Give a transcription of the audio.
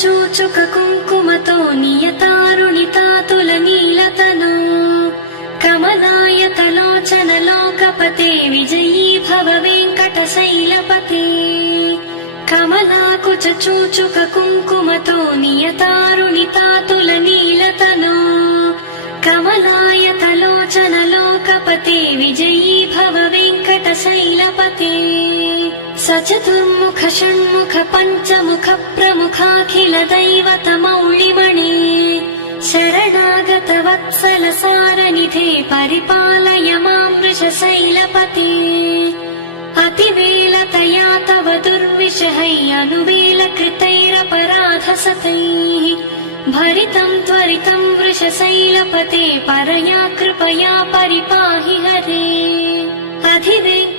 चूचुक कुङ्कुमतो नियतारुणितातुल नीलतनो कमलायतलोचन लोकपते विजयी भव वेङ्कटशैलपते कमलाकुच चूचुक कुङ्कुमतो नियतारुणितातुल नीलतनो कमलायतलोचन लोकपते विजयी भव वेङ्कटशैलपते सचतुर्मुख षण्मुख पञ्चमुख प्रमुखाखिल दैवतमौलिमणे शरणागत वत्सल सारनिधे परिपालय मां वृषशैलपते अतिवेलतया तव दुर्विषहैः अनुवेलकृतैरपराधसतैः भरितं त्वरितं वृषशैलपते परया कृपया परिपाहि हरे अधिवेङ्कटशैलपते